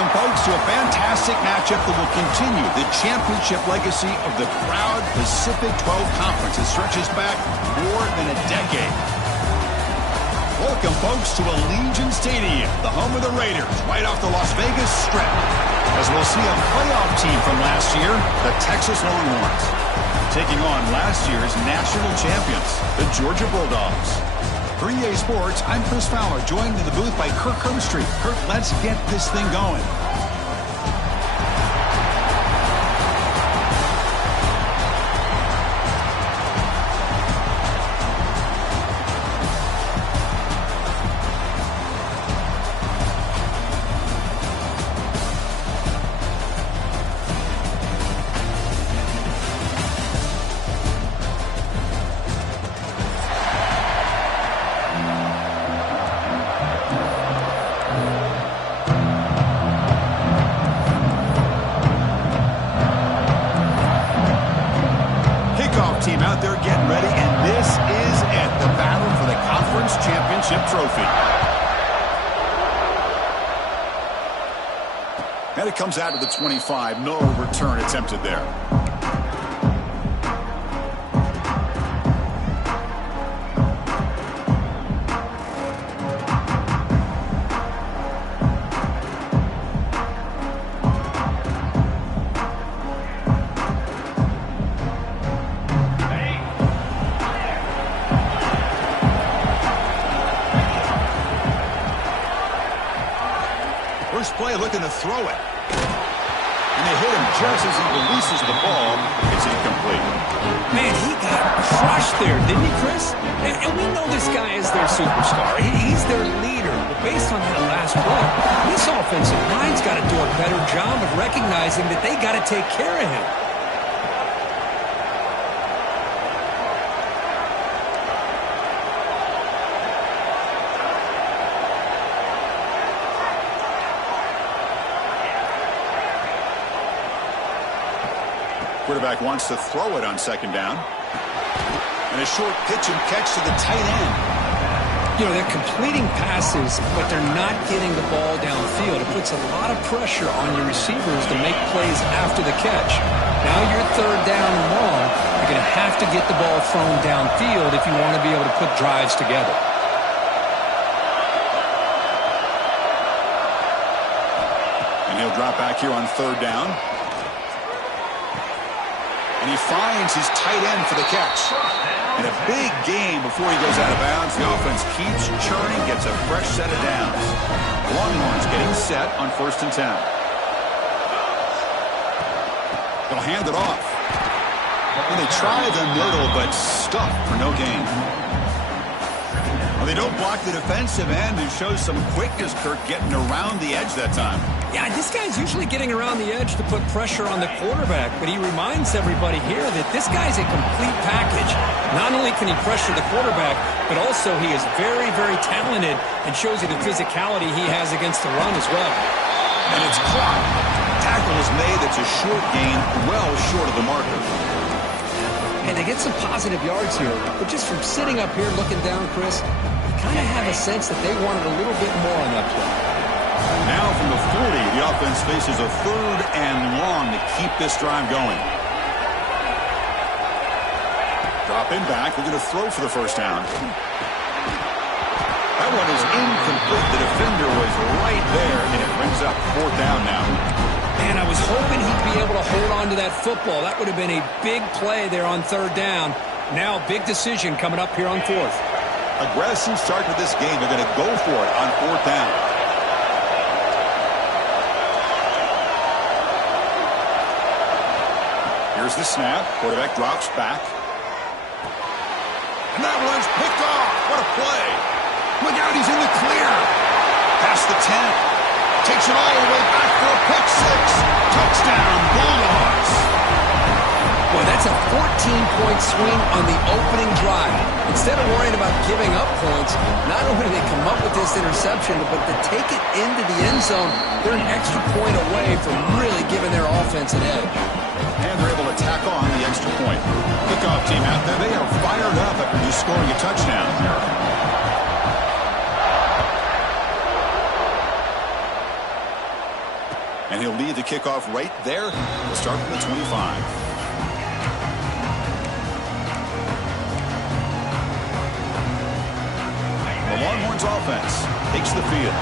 Welcome, folks, to a fantastic matchup that will continue the championship legacy of the proud Pacific 12 Conference that stretches back more than a decade. Welcome, folks, to Allegiant Stadium, the home of the Raiders, right off the Las Vegas Strip, as we'll see a playoff team from last year, the Texas Longhorns, taking on last year's national champions, the Georgia Bulldogs. For EA Sports, I'm Chris Fowler, joined in the booth by Kirk Herbstreit. Kirk, let's get this thing going. Team out there getting ready, and this is it, the battle for the conference championship trophy. And it comes out of the 25. No return attempted there. First play looking to throw it. And they hit him just as he releases the ball. It's incomplete. Man, he got crushed there, didn't he, Chris? And we know this guy is their superstar. He's their leader. But based on that last play, this offensive line's got to do a better job of recognizing that they got to take care of him. Quarterback wants to throw it on second down. And a short pitch and catch to the tight end. You know, they're completing passes, but they're not getting the ball downfield. It puts a lot of pressure on your receivers to make plays after the catch. Now you're third down and long. You're going to have to get the ball thrown downfield if you want to be able to put drives together. And he'll drop back here on third down. And he finds his tight end for the catch. And a big gain before he goes out of bounds. The offense keeps churning, gets a fresh set of downs. The Longhorns getting set on 1st and 10. They'll hand it off. And they try the middle, but stuffed for no gain. Well, they don't block the defensive end, who shows some quickness, Kirk, getting around the edge that time. Yeah, this guy's usually getting around the edge to put pressure on the quarterback, but he reminds everybody here that this guy's a complete package. Not only can he pressure the quarterback, but also he is very, very talented and shows you the physicality he has against the run as well. And it's caught. Tackle is made. That's a short gain, well short of the marker. And they get some positive yards here, but just from sitting up here looking down, Chris, you kind of have a sense that they wanted a little bit more on that play. Now from the 40, the offense faces a third and long to keep this drive going. Drop in back. We're going to throw for the first down. That one is incomplete. The defender was right there, and it brings up 4th down now. Man, I was hoping he'd be able to hold on to that football. That would have been a big play there on 3rd down. Now, big decision coming up here on 4th. Aggressive start to this game. They're going to go for it on 4th down. Here's the snap. Quarterback drops back. And that one's picked off. What a play. Look out, he's in the clear. Past the 10. Takes it all the way back for a pick 6. Touchdown, Bulldogs. Boy, that's a 14-point swing on the opening drive. Instead of worrying about giving up points, not only do they come up with this interception, but to take it into the end zone, they're an extra point away from really giving their offense an edge. And they're able to tack on the extra point. Kickoff team out there, they are fired up after just scoring a touchdown. And he'll lead the kickoff right there. We'll start from the 25. The Longhorns offense takes the field.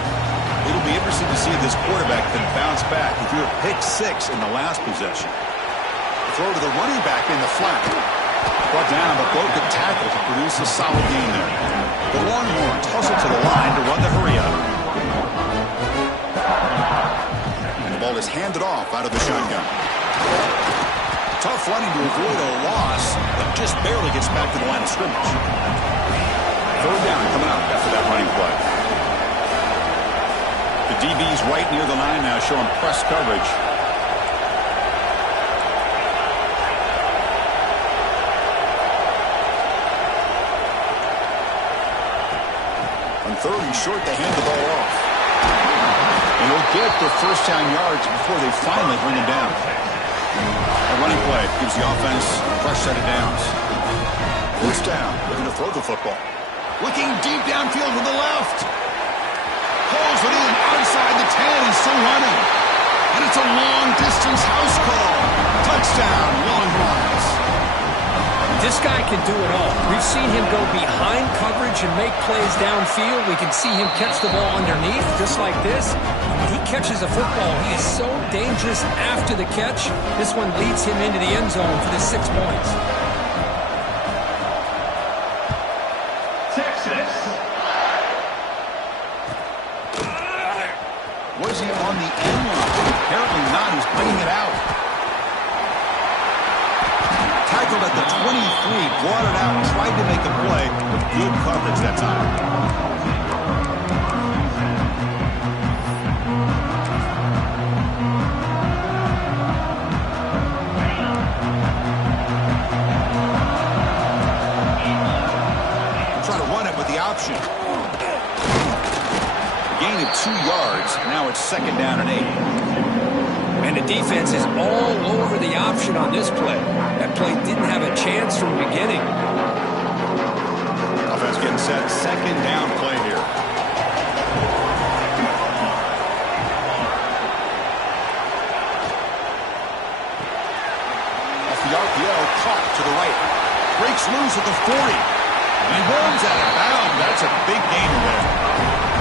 It'll be interesting to see if this quarterback can bounce back. He threw a pick 6 in the last possession. The throw to the running back in the flat. Brought down, but broke a tackle to produce a solid gain there. The Longhorns hustle to the line to run the hurry up. And the ball is handed off out of the shotgun. Tough running to avoid a loss, but just barely gets back to the line of scrimmage. Third down coming up after that running play. The DB's right near the line now, showing press coverage. On third and short, they hand the ball off. And they'll get the first down yards before they finally bring him down. A running play gives the offense a fresh set of downs. First down, looking to throw the football. Looking deep downfield to the left. Pulls it in outside the 10 and still running. And it's a long-distance house call. Touchdown, Longhorns. This guy can do it all. We've seen him go behind coverage and make plays downfield. We can see him catch the ball underneath, just like this. When he catches a football, he is so dangerous after the catch. This one leads him into the end zone for the 6 points. Was he on the end line? Apparently not. He's bringing it out. Tackled at the 23, brought it out, tried to make a play, but good coverage that time. Try to run it with the option. Gain of 2 yards. Now it's second down and 8. And the defense is all over the option on this play. That play didn't have a chance from the beginning. Offense getting set. Second down play here. Off the RPO, caught to the right. Breaks loose at the 40. And he runs out of bounds. That's a big gain there.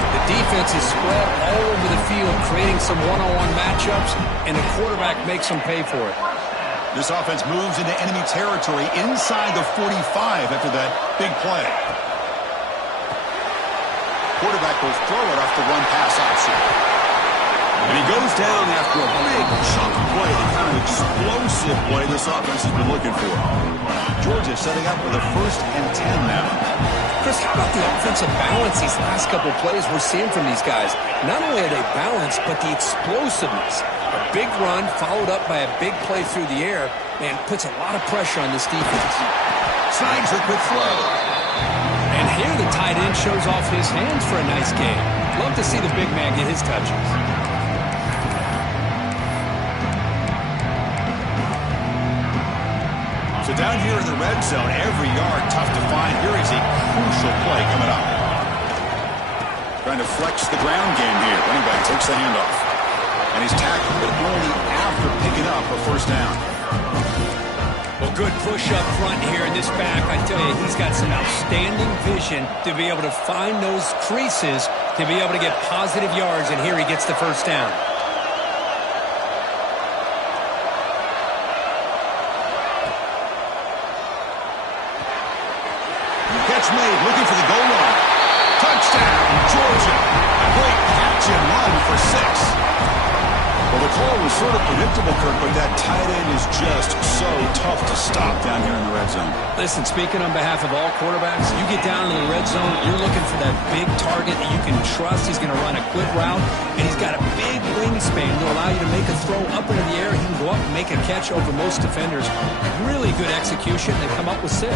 The defense is spread all over the field, creating some one-on-one matchups, and the quarterback makes them pay for it. This offense moves into enemy territory inside the 45 after that big play. Quarterback will throw it off the run-pass option. And he goes down after a big chunk play, the kind of explosive play this offense has been looking for. Georgia setting up with a 1st and 10 now. Chris, how about the offensive balance these last couple plays we're seeing from these guys? Not only are they balanced, but the explosiveness. A big run followed up by a big play through the air, man, puts a lot of pressure on this defense. Snags a quick throw. And here the tight end shows off his hands for a nice game. Love to see the big man get his touches. So down here in the red zone, every yard tough to find. Here is a crucial play coming up. Trying to flex the ground game here. Running back takes the handoff. And he's tackled, but only after picking up a first down. Well, good push up front here in this back. I tell you, he's got some outstanding vision to be able to find those creases, to be able to get positive yards, and here he gets the first down. Catch made, looking for the goal line. Touchdown, Georgia. A great catch and run for 6. Well, the call was sort of predictable, Kirk, but that tight end is just so tough to stop down here in the red zone. Listen, speaking on behalf of all quarterbacks, you get down in the red zone, you're looking for that big target that you can trust. He's going to run a quick route, and he's got a big wingspan to allow you to make a throw up into the air. He can go up and make a catch over most defenders. Really good execution. They come up with 6.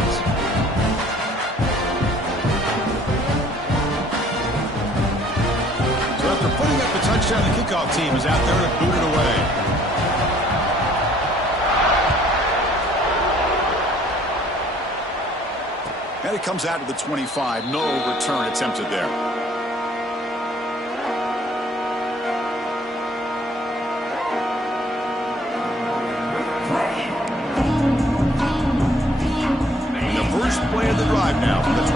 Putting up a touchdown, the kickoff team is out there to boot it away. And it comes out to the 25. No return attempted there. drive now from the 25.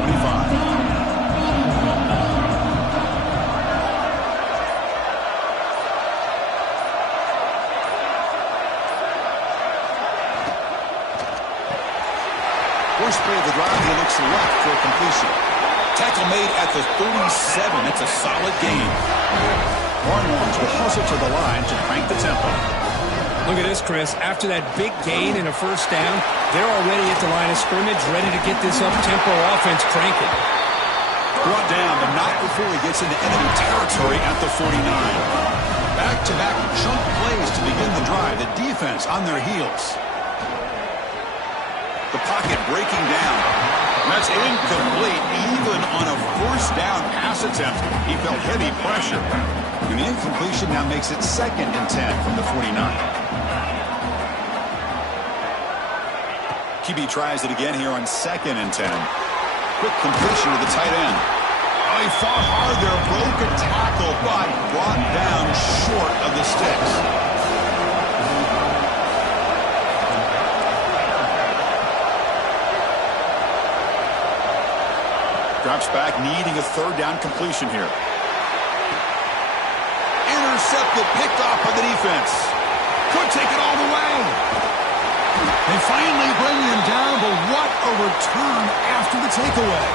First play of the drive, he looks left for a completion. Tackle made at the 37. That's a solid gain. Longhorns will hustle to the line to crank the tempo. Look at this, Chris. After that big gain and a first down, they're already at the line of scrimmage, ready to get this up-tempo offense cranking. Brought down, but not before he gets into enemy territory at the 49. Back-to-back chunk plays to begin the drive. The defense on their heels. The pocket breaking down. That's incomplete, even on a first down pass attempt. He felt heavy pressure. And the incompletion now makes it 2nd and 10 from the 49. QB tries it again here on 2nd and 10. Quick completion to the tight end. Oh, he fought hard there, broke a tackle, but brought down short of the sticks. Drops back, needing a 3rd down completion here. Intercepted, picked off by the defense. Could take it all the way. They finally bring him down, but what a return after the takeaway.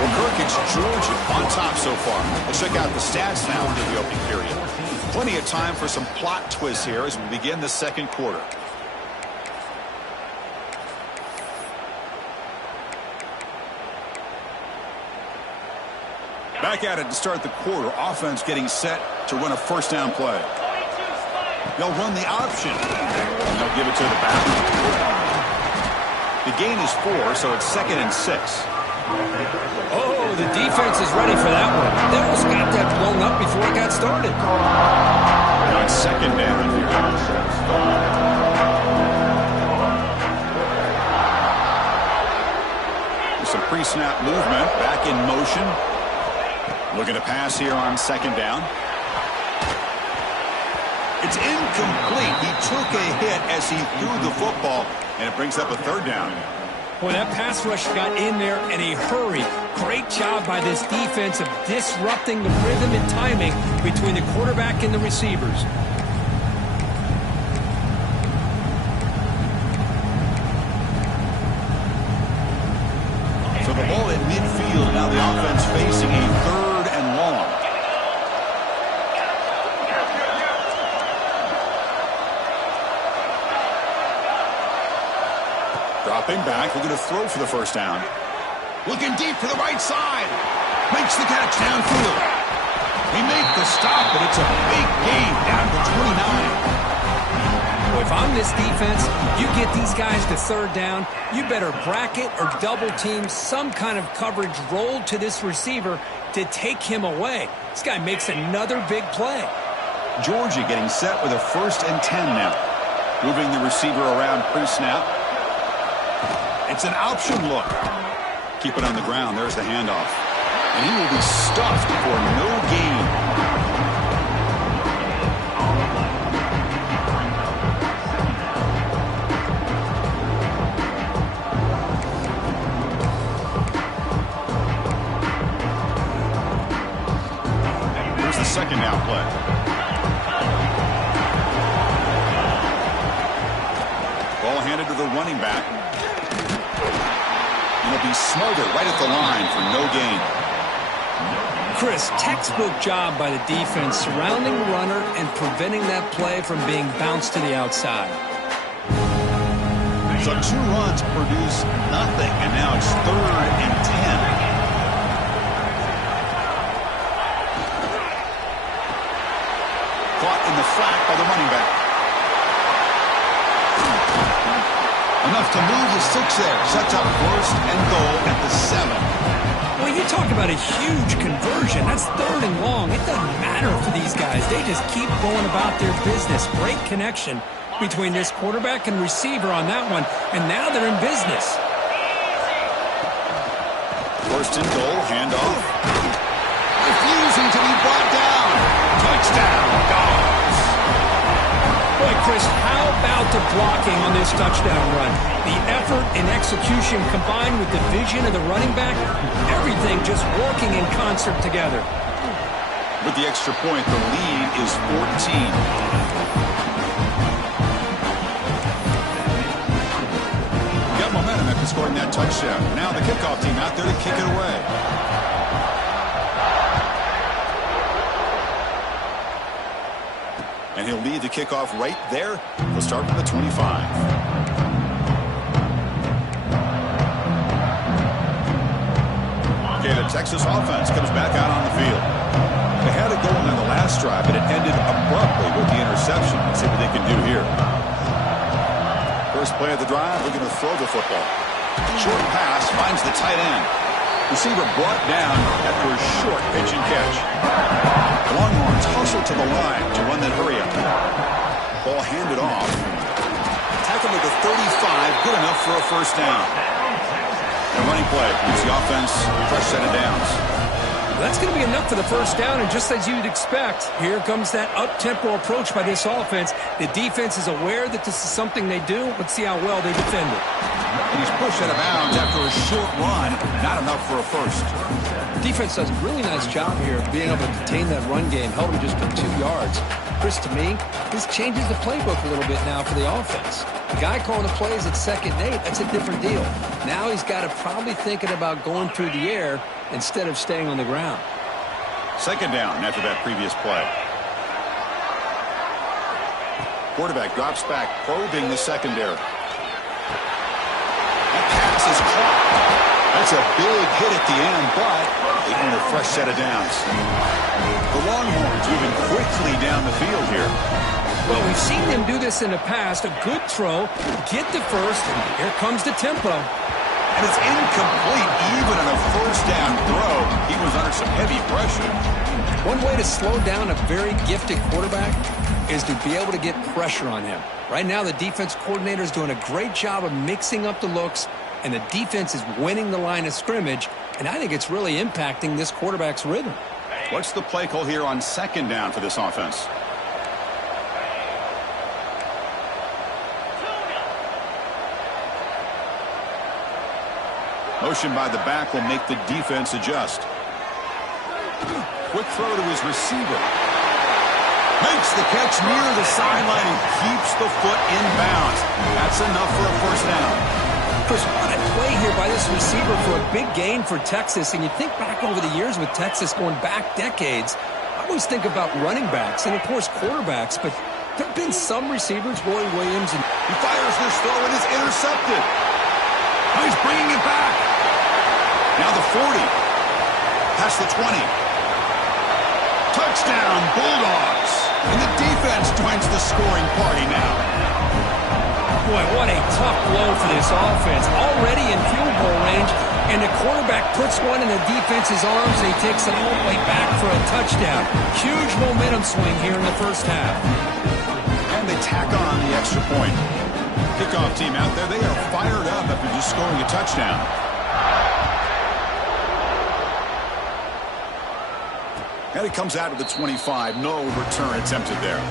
Well, Kirk, it's Georgia on top so far. Let's check out the stats now into the opening period. Plenty of time for some plot twists here as we begin the 2nd quarter. Back at it to start the quarter. Offense getting set to run a first down play. They'll run the option. And they'll give it to the back. The gain is 4, so it's 2nd and 6. Oh, the defense is ready for that one. They almost got that blown up before it got started. Now it's 2nd down here. There's some pre-snap movement. Back in motion. Looking to pass here on 2nd down. It's incomplete. He took a hit as he threw the football, and it brings up a 3rd down. Boy, that pass rush got in there in a hurry. Great job by this defense of disrupting the rhythm and timing between the quarterback and the receivers. So the ball at midfield. Now the offense facing a 3rd and long. Dropping back, looking to throw for the first down. Looking deep to the right side. Makes the catch downfield. They make the stop, but it's a big gain down to 29. Well, if I'm this defense, you get these guys to 3rd down, you better bracket or double team some kind of coverage roll to this receiver to take him away. This guy makes another big play. Georgia getting set with a 1st and 10 now. Moving the receiver around pre-snap. It's an option look. Keep it on the ground. There's the handoff. And he will be stuffed for no gain. Here's the 2nd down play. Ball handed to the running back. And he'll be smothered right at the line for no gain. Chris, textbook job by the defense surrounding the runner and preventing that play from being bounced to the outside. So 2 runs produce nothing, and now it's 3rd and 10. Caught in the flat by the running back. Enough to move the 6 there. Sets up 1st and goal at the 7. Well, you talk about a huge conversion. That's 3rd and long. It doesn't matter for these guys. They just keep going about their business. Great connection between this quarterback and receiver on that one, and now they're in business. 1st and goal, handoff. Refusing to be brought down. Touchdown, Dogs. Boy, Chris, how about the blocking on this touchdown run? The effort and execution combined with the vision of the running back, everything just working in concert together. With the extra point, the lead is 14. Got momentum after scoring that touchdown. Now the kickoff team out there to kick it away. And he'll lead the kickoff right there. He'll start from the 25. Okay, the Texas offense comes back out on the field. They had it going on the last drive, but it ended abruptly with the interception. Let's see what they can do here. First play of the drive, we're going to throw the football. Short pass finds the tight end. Receiver brought down after a short pitch and catch. Longhorns hustle to the line to run that hurry up. Ball handed off. Tackled at the 35, good enough for a first down. And running play gives the offense a fresh set of downs. That's going to be enough for the first down, and just as you'd expect, here comes that up-tempo approach by this offense. The defense is aware that this is something they do. Let's see how well they defend it. And he's pushed out of bounds after a short run. Not enough for a first. Defense does a really nice job here of being able to contain that run game. Held him just to 2 yards. Chris, to me, this changes the playbook a little bit now for the offense. The guy calling the plays at 2nd and 8, that's a different deal. Now he's got to probably thinking about going through the air instead of staying on the ground. 2nd down after that previous play. Quarterback drops back, probing the secondary. That pass is caught. That's a big hit at the end, but they earn a fresh set of downs. The Longhorns moving quickly down the field here. Well, we've seen them do this in the past. A good throw, get the first, and here comes the tempo. And it's incomplete even on a first down throw. He was under some heavy pressure. One way to slow down a very gifted quarterback is to be able to get pressure on him. Right now, the defense coordinator is doing a great job of mixing up the looks, and the defense is winning the line of scrimmage, and I think it's really impacting this quarterback's rhythm. What's the play call here on 2nd down for this offense? Motion by the back will make the defense adjust. Quick throw to his receiver. Makes the catch near the sideline and keeps the foot in bounds. That's enough for a first down. Chris, what a play here by this receiver for a big gain for Texas. And you think back over the years with Texas going back decades, I always think about running backs and, of course, quarterbacks. But there have been some receivers, Roy Williams. And he fires this throw and is intercepted. Now he's bringing it back. Now the 40. Past the 20. Touchdown, Bulldogs. And the defense joins the scoring party now. Boy, what a tough blow for this offense. Already in field goal range, and the quarterback puts one in the defense's arms, and he takes it all the way back for a touchdown. Huge momentum swing here in the first half. And they tack on the extra point. Kickoff team out there, they are fired up after just scoring a touchdown. And it comes out of the 25. No return attempted there.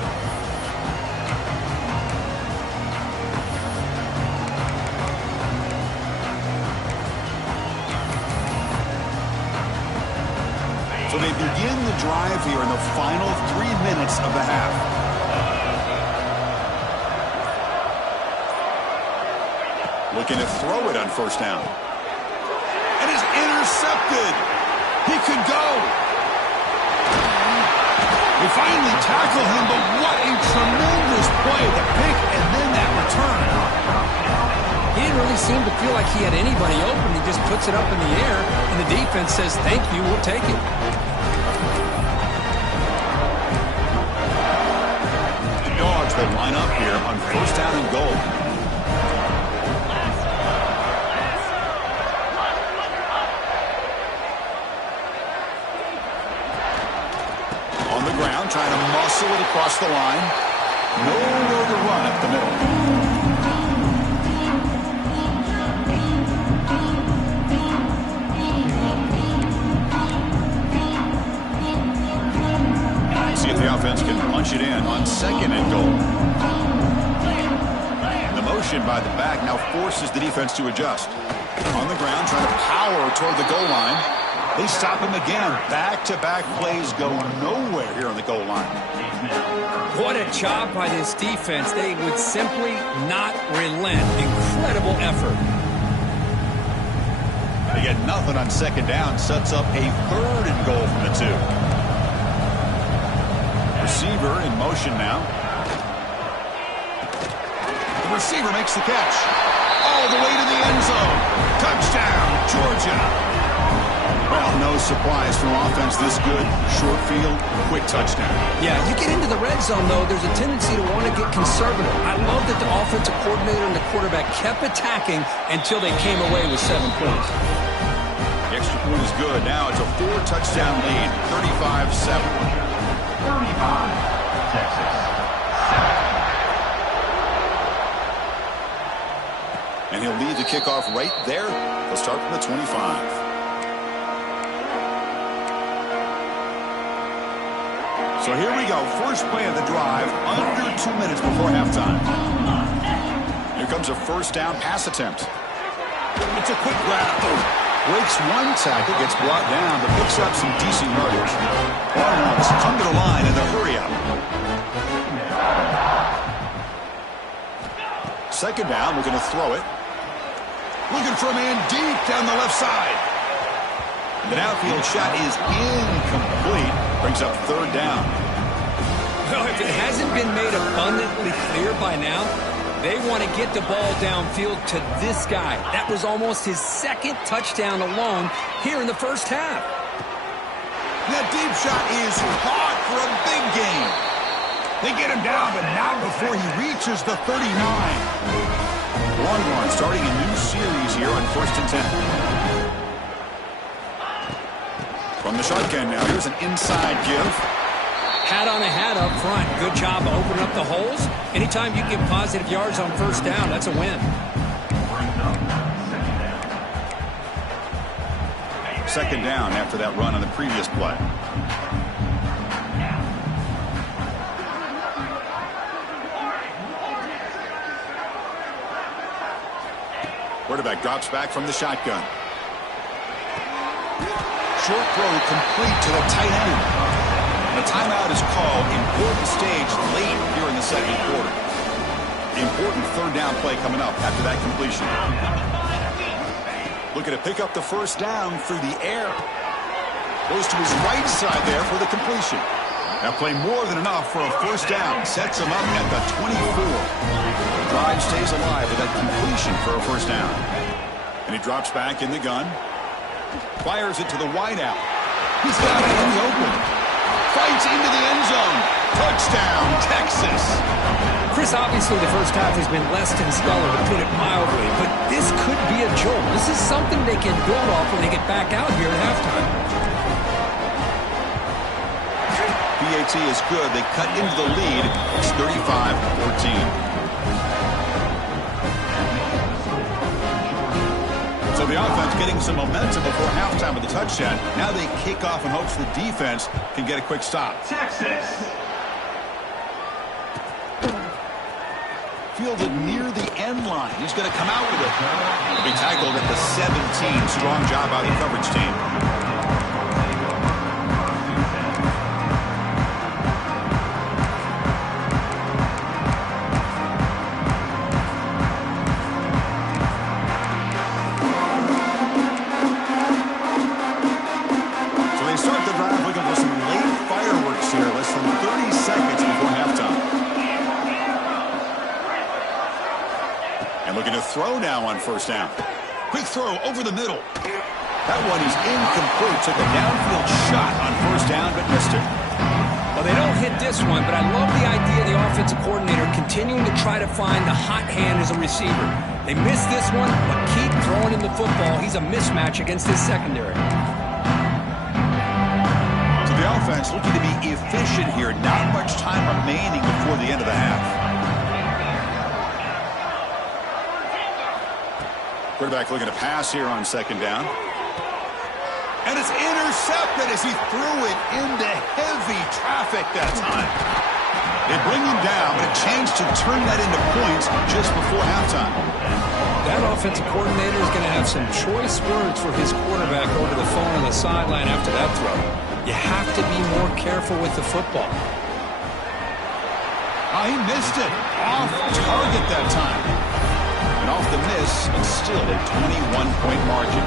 So they begin the drive here in the final 3 minutes of the half. Looking to throw it on first down. And is intercepted. He could go. They finally tackle him, but what a tremendous play. The pick and then that return. He didn't really seem to feel like he had anybody open. He just puts it up in the air, and the defense says, thank you, we'll take it. The Dogs will line up here on first down and goal. Trying to muscle it across the line. Nowhere to run up the middle. See if the offense can punch it in on 2nd and goal. motion by the back now forces the defense to adjust. On the ground, trying to power toward the goal line. They stop him again. Back-to-back plays go nowhere here on the goal line. What a job by this defense. They would simply not relent. Incredible effort. They get nothing on second down. Sets up a third and goal from the 2. Receiver in motion now. The receiver makes the catch. All the way to the end zone. Touchdown, Georgia. Well, no surprise from offense this good. Short field, quick touchdown. Yeah, you get into the red zone, though, there's a tendency to want to get conservative. I love that the offensive coordinator and the quarterback kept attacking until they came away with 7 points. The extra point is good. Now it's a 4-touchdown lead, 35-7. 35, Texas, 7. And he'll lead the kickoff right there. They'll start from the 25. So here we go. First play of the drive, under 2 minutes before halftime. Here comes a first down pass attempt. It's a quick grab. Breaks one tackle, gets brought down, but picks up some decent yardage. Longhorns come to the line in the hurry up. Second down, we're going to throw it. Looking for a man deep down the left side. The outfield shot is incomplete. Brings up third down. Well, if it hasn't been made abundantly clear by now, they want to get the ball downfield to this guy. That was almost his second touchdown alone here in the first half. That deep shot is caught for a big gain. They get him down, but not before he reaches the 39. Longhorns starting a new series here on 1st and 10. From the shotgun now, here's an inside give. Hat on a hat up front. Good job opening up the holes. Anytime you get positive yards on first down, that's a win. Second down after that run on the previous play. Quarterback drops back from the shotgun. Short throw complete to the tight end. And a timeout is called. Important stage late here in the second quarter. The important third down play coming up after that completion. Looking to pick up the first down through the air. Goes to his right side there for the completion. That play more than enough for a first down. Sets him up at the 24. The drive stays alive with that completion for a first down. And he drops back in the gun. Fires it to the wideout. He's got it in the open. Fights into the end zone. Touchdown, Texas. Chris, obviously the first half has been less than stellar, to put it mildly, but this could be a jolt. This is something they can build off when they get back out here at halftime. PAT is good. They cut into the lead. It's 35-14. So the offense getting some momentum before halftime with the touchdown. Now they kick off in hopes the defense can get a quick stop. Texas. Fielded near the end line. He's going to come out with it. He'll be tackled at the 17. Strong job by the coverage team. Throw now on first down. Quick throw over the middle. That one is incomplete. Took a downfield shot on first down, but missed it. Well, they don't hit this one, but I love the idea of the offensive coordinator continuing to try to find the hot hand as a receiver. They missed this one, but keep throwing him the football. He's a mismatch against his secondary. So the offense looking to be efficient here. Not much time remaining before the end of the half. Quarterback looking to pass here on second down. And it's intercepted as he threw it into heavy traffic that time. They bring him down, but a chance to turn that into points just before halftime. That offensive coordinator is going to have some choice words for his quarterback over the phone on the sideline after that throw. You have to be more careful with the football. Oh, he missed it. Off target that time. And off the miss, it's still a 21-point margin.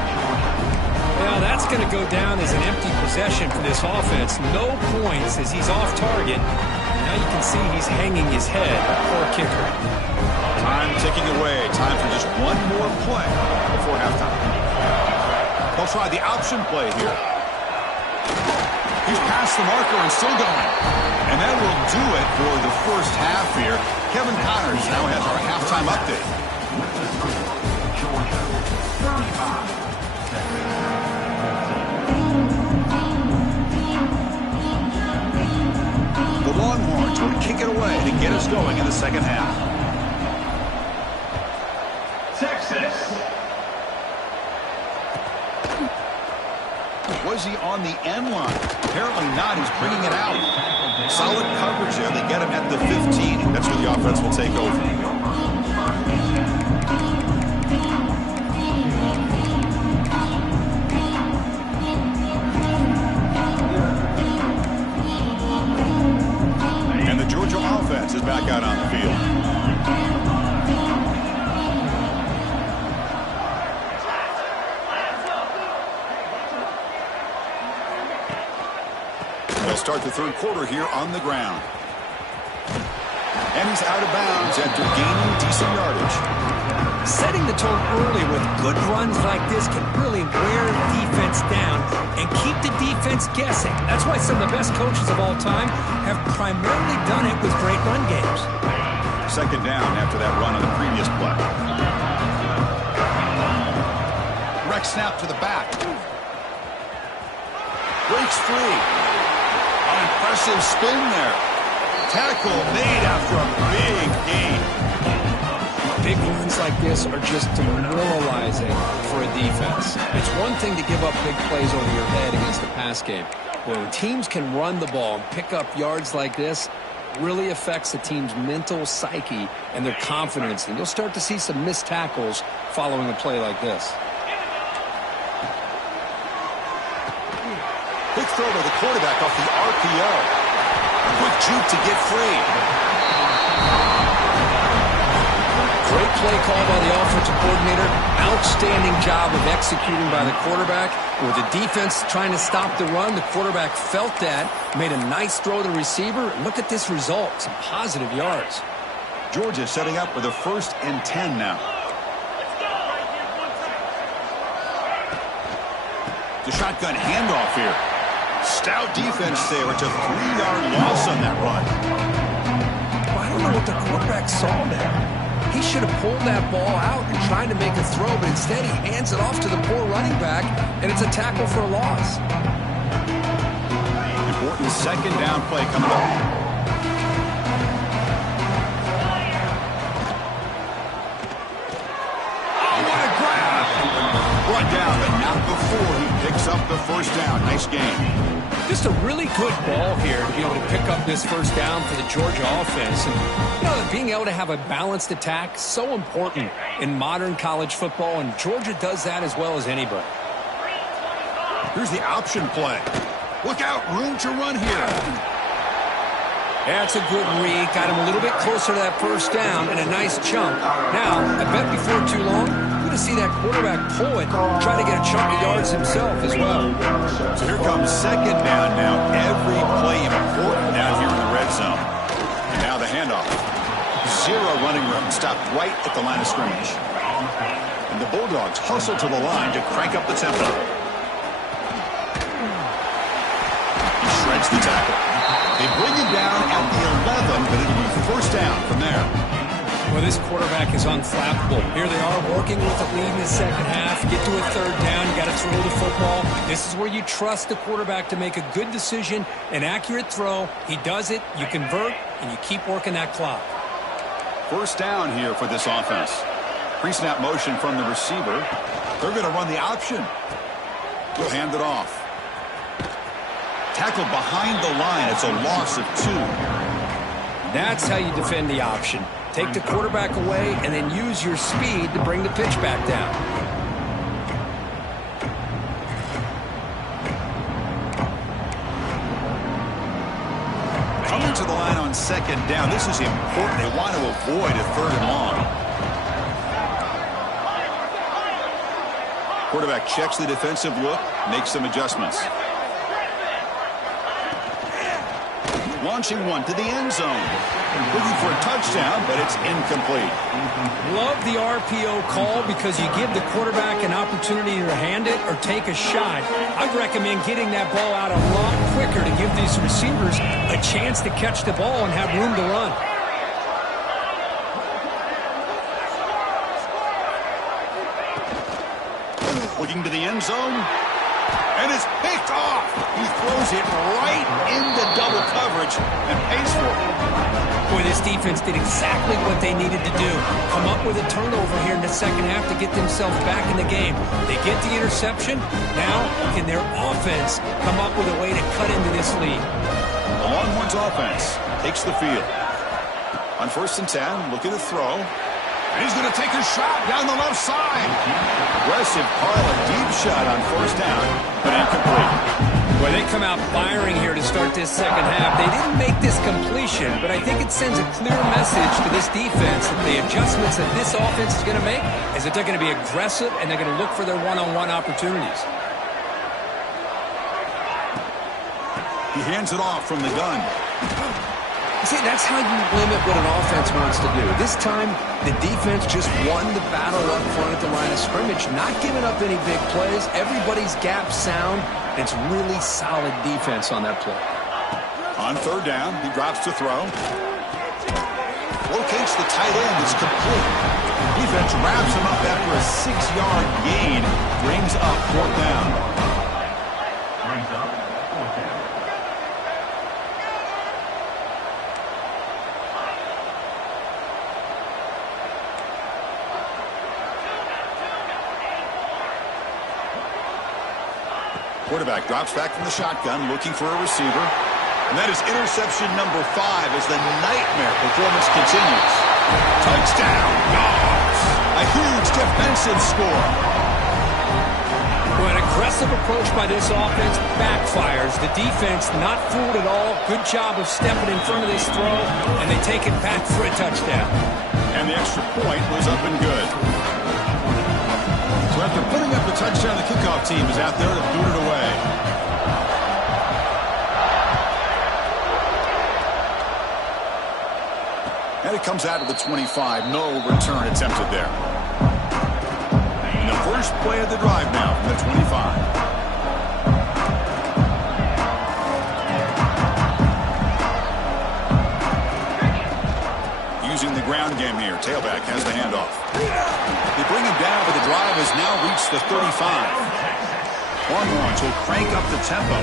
Well, that's going to go down as an empty possession for this offense. No points as he's off target. Now you can see he's hanging his head. Poor kicker. Time ticking away. Time for just one more play before halftime. They'll try the option play here. He's past the marker and still going. And that will do it for the first half here. Kevin Connors now has our halftime update. Georgia, 35. The Longhorns will kick it away to get us going in the second half. Texas. Was he on the end line? Apparently not. He's bringing it out. Solid coverage there. They get him at the 15. That's where the offense will take over. And the Georgia offense is back out on the field. Start the third quarter here on the ground. And he's out of bounds after gaining decent yardage. Setting the tone early with good runs like this can really wear defense down and keep the defense guessing. That's why some of the best coaches of all time have primarily done it with great run games. Second down after that run on the previous play. Direct snap to the back. Breaks free. Impressive spin there. Tackle made after a big gain. Big runs like this are just demoralizing for a defense. It's one thing to give up big plays over your head against the pass game. When teams can run the ball and pick up yards like this, really affects the team's mental psyche and their confidence. And you'll start to see some missed tackles following a play like this. Quick throw to the quarterback off the RPO. Quick juke to get free. Great play call by the offensive coordinator. Outstanding job of executing by the quarterback. With the defense trying to stop the run, the quarterback felt that, made a nice throw to the receiver. Look at this result. Some positive yards. Georgia setting up with a 1st and 10 now. The shotgun handoff here. Stout defense there. It's a 3-yard loss on that run. Well, I don't know what the quarterback saw there. He should have pulled that ball out and tried to make a throw, but instead he hands it off to the poor running back, and it's a tackle for a loss. Important second down play coming up. Oh, what a grab! Brought down, but not before he picks up the first down. Nice game. Just a really good ball here to be able to pick up this first down for the Georgia offense. And, you know, being able to have a balanced attack, so important in modern college football, and Georgia does that as well as anybody. Here's the option play. Look out, room to run here. That's a good read. Got him a little bit closer to that first down and a nice chunk. Now, I bet before too long, we're going to see that quarterback pull it, try to get a chunk of yards himself as well. So here comes second down now. Every play important down here in the red zone. And now the handoff. Zero running room, stopped right at the line of scrimmage. And the Bulldogs hustle to the line to crank up the tempo. He shreds the tackle. They bring him down at the 11, but it'll be first down from there. Well, this quarterback is unflappable. Here they are working with the lead in the second half. Get to a third down. You got to throw the football. This is where you trust the quarterback to make a good decision, an accurate throw. He does it, you convert, and you keep working that clock. First down here for this offense. Pre-snap motion from the receiver. They're going to run the option. We'll hand it off. Tackled behind the line. It's a loss of 2. That's how you defend the option. Take the quarterback away and then use your speed to bring the pitch back down. Coming to the line on second down. This is important. They want to avoid a third and long. Quarterback checks the defensive look, makes some adjustments. Launching one to the end zone. Looking for a touchdown, but it's incomplete. Love the RPO call because you give the quarterback an opportunity to hand it or take a shot. I'd recommend getting that ball out a lot quicker to give these receivers a chance to catch the ball and have room to run. Looking to the end zone. And it's picked off. He throws it right into double coverage and pays for it. Boy, this defense did exactly what they needed to do. Come up with a turnover here in the second half to get themselves back in the game. They get the interception. Now, can their offense come up with a way to cut into this lead? The Longhorns offense takes the field. On 1st and 10, looking to throw. And he's going to take a shot down the left side. Aggressive call, a deep shot on 1st down, but incomplete. Boy, they come out firing here to start this second half. They didn't make this completion, but I think it sends a clear message to this defense that the adjustments that this offense is going to make is that they're going to be aggressive and they're going to look for their one-on-one opportunities. He hands it off from the gun. See, that's how you limit what an offense wants to do. This time, the defense just won the battle up front at the line of scrimmage, not giving up any big plays. Everybody's gap sound. It's really solid defense on that play. On 3rd down, he drops to throw. Locates the tight end. It's complete. Defense wraps him up after a 6-yard gain. Brings up 4th down. Brings up 4th down. Quarterback drops back from the shotgun, looking for a receiver. And that is interception number 5 as the nightmare performance continues. Touchdown, Dogs! A huge defensive score. Well, an aggressive approach by this offense backfires. The defense not fooled at all. Good job of stepping in front of this throw, and they take it back for a touchdown. And the extra point was up and good. So after putting up the touchdown, the kickoff team is out there to boot it away. And it comes out of the 25. No return attempted there. And the first play of the drive now from the 25. Using the ground game here. Tailback has the handoff. They bring him down, but the drive has now reached the 35. Longhorns will crank up the tempo.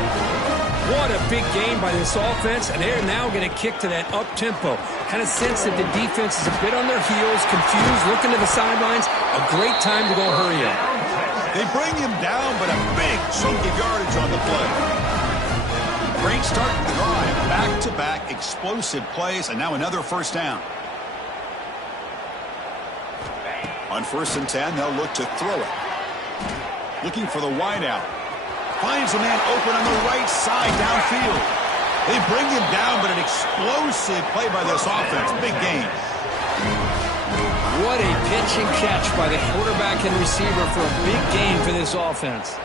What a big game by this offense, and they're now going to kick to that up-tempo. Kind of sense that the defense is a bit on their heels, confused, looking to the sidelines. A great time to go hurry up. They bring him down, but a big chunk of yardage on the play. Great start to the drive. Back-to-back explosive plays, and now another 1st down. On 1st and 10, they'll look to throw it. Looking for the wideout. Finds a man open on the right side downfield. They bring him down, but an explosive play by this offense. Big gain. What a pitch and catch by the quarterback and receiver for a big gain for this offense.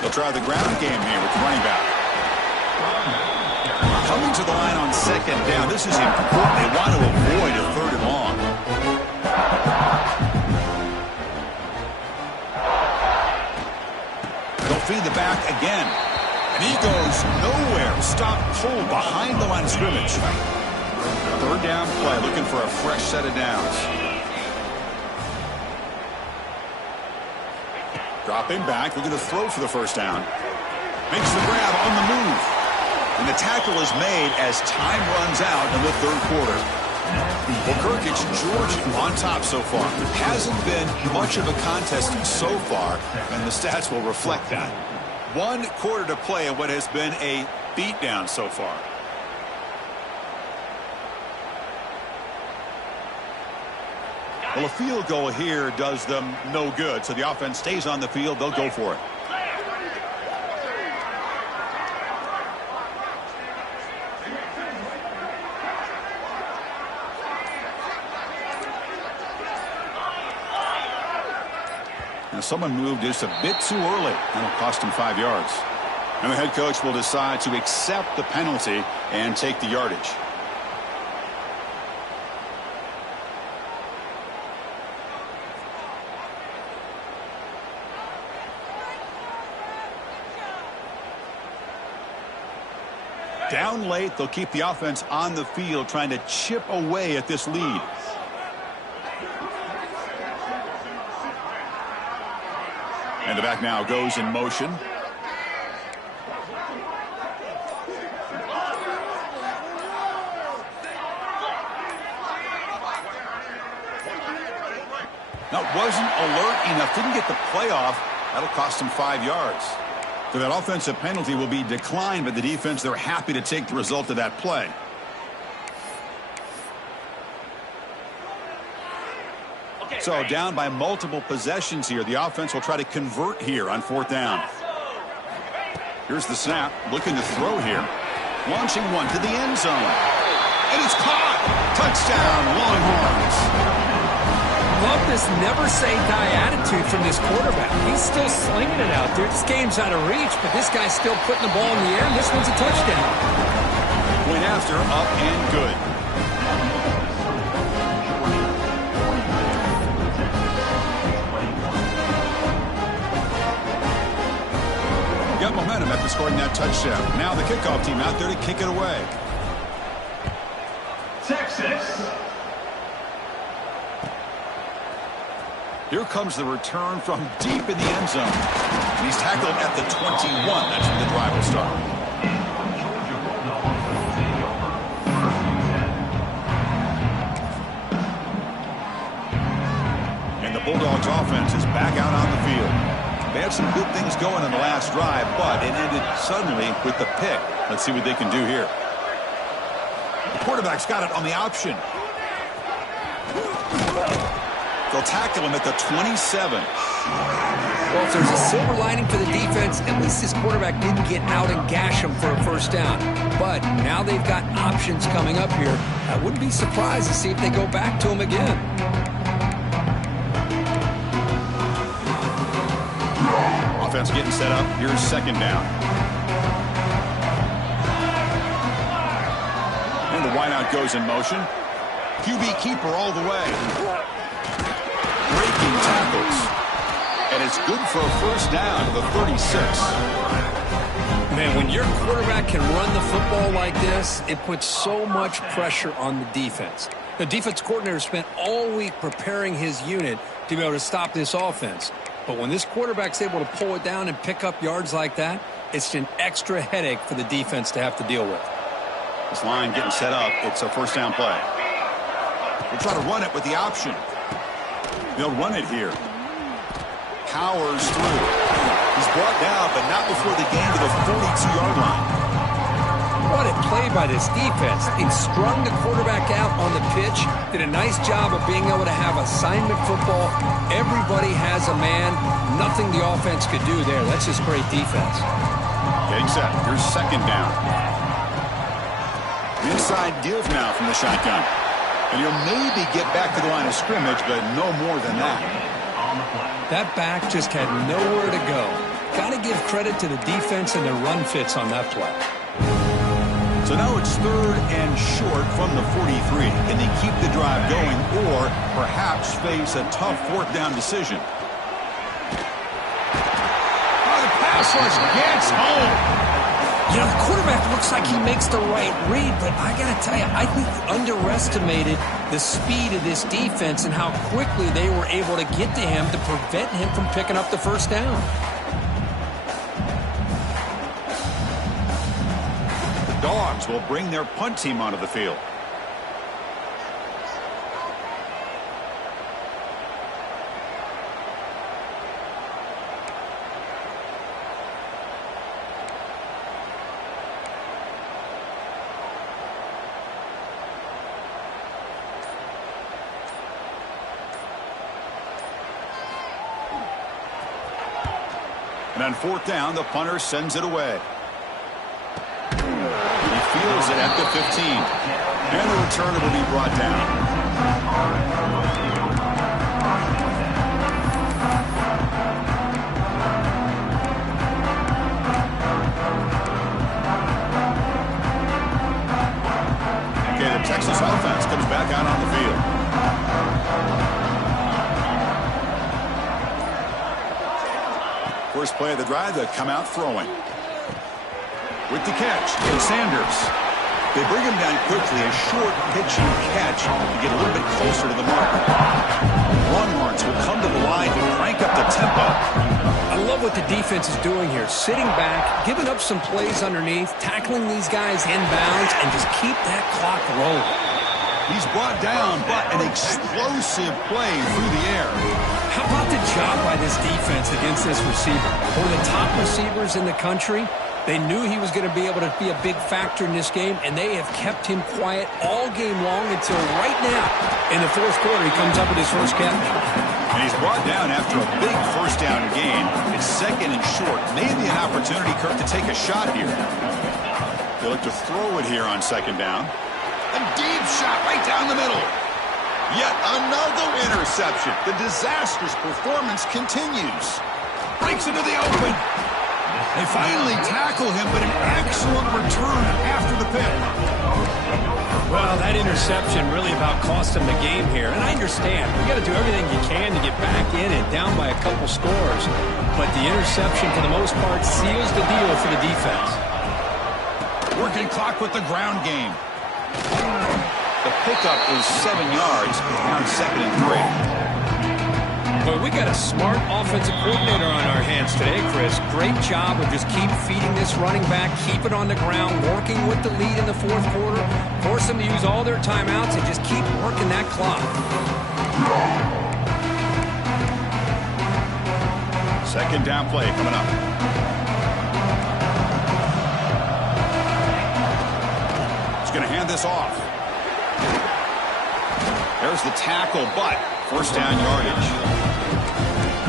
They'll try the ground game here with the running back. Coming to the line on 2nd down. This is important. They want to avoid a 3rd and long. They'll feed the back again. And he goes nowhere. Stop cold behind the line of scrimmage. 3rd down play, looking for a fresh set of downs. Dropping back, looking to throw for the 1st down. Makes the grab on the move. And the tackle is made as time runs out in the 3rd quarter. Well, Kirk, it's Georgia on top so far. Hasn't been much of a contest so far, and the stats will reflect that. 1 quarter to play in what has been a beatdown so far. Well, a field goal here does them no good, so the offense stays on the field. They'll go for it. Now, someone moved just a bit too early. That'll cost him 5 yards. And the head coach will decide to accept the penalty and take the yardage. Down late, they'll keep the offense on the field trying to chip away at this lead. And the back now goes in motion. Now, wasn't alert enough, didn't get the play off. That'll cost him 5 yards. So that offensive penalty will be declined by the defense. They're happy to take the result of that play. So down by multiple possessions here. The offense will try to convert here on 4th down. Here's the snap. Looking to throw here. Launching one to the end zone. And it's caught. Touchdown, Longhorns. Love this never-say-die attitude from this quarterback. He's still slinging it out there. This game's out of reach, but this guy's still putting the ball in the air, and this one's a touchdown. Went after, up and good. Got momentum after scoring that touchdown. Now the kickoff team out there to kick it away. Texas. Here comes the return from deep in the end zone. And he's tackled at the 21. That's when the drive will start. And the Bulldogs offense is back out on the field. They had some good things going in the last drive, but it ended suddenly with the pick. Let's see what they can do here. The quarterback's got it on the option. They'll tackle him at the 27. Well, if there's a silver lining for the defense, at least this quarterback didn't get out and gash him for a first down. But now they've got options coming up here. I wouldn't be surprised to see if they go back to him again. Offense getting set up. Here's 2nd down. And the wideout goes in motion. QB keeper all the way. Breaking tackles. And it's good for a first down to the 36. Man, when your quarterback can run the football like this, it puts so much pressure on the defense. The defense coordinator spent all week preparing his unit to be able to stop this offense. But when this quarterback's able to pull it down and pick up yards like that, it's an extra headache for the defense to have to deal with. This line getting set up. It's a first down play. We'll try to run it with the option. They'll run it here. Powers through. He's brought down, but not before the gain to the 42-yard line. What a play by this defense. They strung the quarterback out on the pitch, did a nice job of being able to have assignment football. Everybody has a man. Nothing the offense could do there. That's just great defense. Getting set. Here's 2nd down. Inside give now from the shotgun. And he'll maybe get back to the line of scrimmage, but no more than that. That back just had nowhere to go. Got to give credit to the defense and the run fits on that play. So now it's 3rd and short from the 43. Can they keep the drive going or perhaps face a tough 4th down decision? Oh, the pass rush gets home. You know, the quarterback looks like he makes the right read, but I got to tell you, I think he underestimated the speed of this defense and how quickly they were able to get to him to prevent him from picking up the first down. The Dogs will bring their punt team onto the field. And on fourth down, the punter sends it away. He fields it at the 15. And the returner will be brought down. Okay, the Texas offense comes back out on the field. First play of the drive, they come out throwing. With the catch, it's Sanders. They bring him down quickly, a short pitch and catch to get a little bit closer to the marker. Longhorns will come to the line to crank up the tempo. I love what the defense is doing here. Sitting back, giving up some plays underneath, tackling these guys inbounds, and just keep that clock rolling. He's brought down, but an explosive play through the air. How about the job by this defense against this receiver? One of the top receivers in the country. They knew he was going to be able to be a big factor in this game, and they have kept him quiet all game long until right now. In the fourth quarter, he comes up with his first catch. And he's brought down after a big first down gain. It's second and short. Maybe an opportunity, Kirk, to take a shot here. They look to throw it here on second down. A deep shot right down the middle. Yet another interception. The disastrous performance continues. Breaks into the open. They finally tackle him, but an excellent return after the pick. Well, that interception really about cost him the game here. And I understand. You got to do everything you can to get back in and down by a couple scores. But the interception, for the most part, seals the deal for the defense. Working clock with the ground game. The pickup is 7 yards, now second and 3. Well, we got a smart offensive coordinator on our hands today, Chris. Great job of just keep feeding this running back, keep it on the ground, working with the lead in the fourth quarter, force them to use all their timeouts, and just keep working that clock. Second down play coming up. He's going to hand this off. There's the tackle, but first down yardage.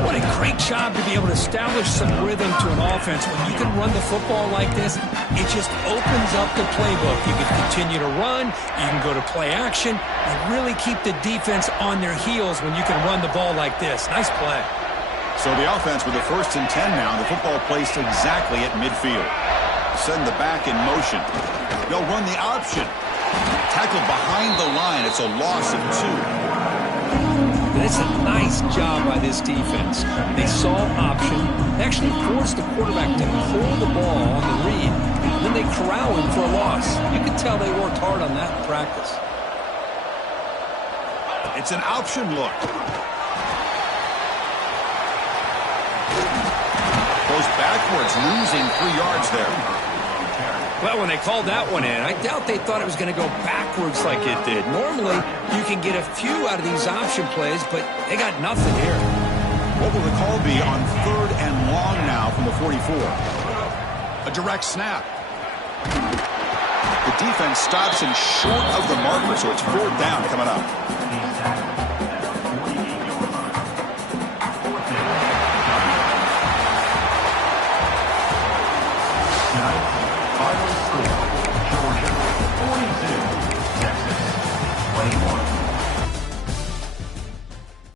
What a great job to be able to establish some rhythm to an offense. When you can run the football like this, it just opens up the playbook. You can continue to run. You can go to play action. And really keep the defense on their heels when you can run the ball like this. Nice play. So the offense with the first and 10 now. The football placed exactly at midfield. Send the back in motion. They'll run the option. Tackled behind the line. It's a loss of 2. That's a nice job by this defense. They saw option. They actually forced the quarterback to pull the ball on the read. And then they corral him for a loss. You can tell they worked hard on that in practice. It's an option look. Goes backwards, losing 3 yards there. Well, when they called that one in, I doubt they thought it was going to go backwards like it did. Normally, you can get a few out of these option plays, but they got nothing here. What will the call be on third and long now from the 44? A direct snap. The defense stops him short of the marker, so it's fourth down coming up.